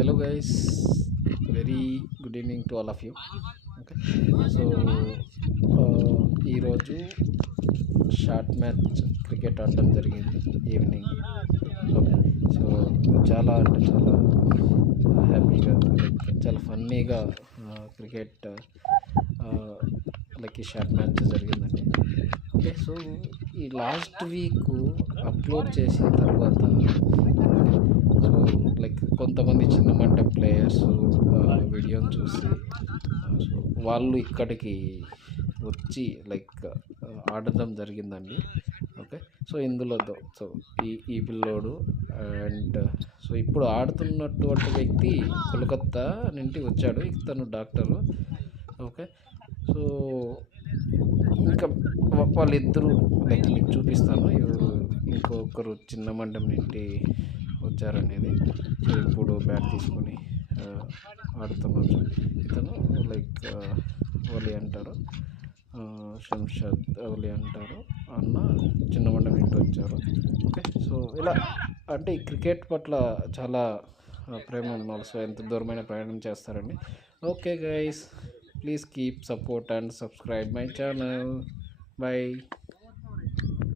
Hello guys, very good evening to all of you. Okay, so ఈరోజు short match cricket ఆడడం జరిగింది evening. Okay, so చాలా అంటే చాలా హ్యాపీగా లైక్ చాలా ఫన్నీగా క్రికెట్ లైక్ ఈ షార్ట్ మ్యాచ్ జరిగిందండి. ఓకే, సో ఈ లాస్ట్ వీక్ అప్లోడ్ చేసిన తర్వాత సో లైక్ కొంతమంది చిన్న మంట ప్లేయర్స్ వీడియోని చూసి సో వాళ్ళు ఇక్కడికి వచ్చి లైక్ ఆడడం జరిగిందండి. ఓకే, సో ఇందులో సో ఈ పిల్లోడు అండ్ సో ఇప్పుడు ఆడుతున్నటువంటి వ్యక్తి కోల్కత్తా నుండి వచ్చాడు, తను డాక్టరు. ఓకే, సో ఇంకా వాళ్ళిద్దరూ లైక్ మీకు చూపిస్తాను ఎవరు ఇంకొకరు చిన్న మండం నుండి వచ్చారనేది. సో ఇప్పుడు బ్యాట్ తీసుకొని ఆడుతున్నారు. ఇతను లైక్ ఓలీ అంటారు, శంషాద్ ఓలీ అంటారు అన్న చిన్న మండం నుండి వచ్చారు. ఓకే, సో ఇలా అంటే ఈ క్రికెట్ పట్ల చాలా ప్రేమ ఉన్నారు. సో ఎంత దూరమైన ప్రయాణం చేస్తారండి. Okay guys, please keep support and subscribe my channel. Bye.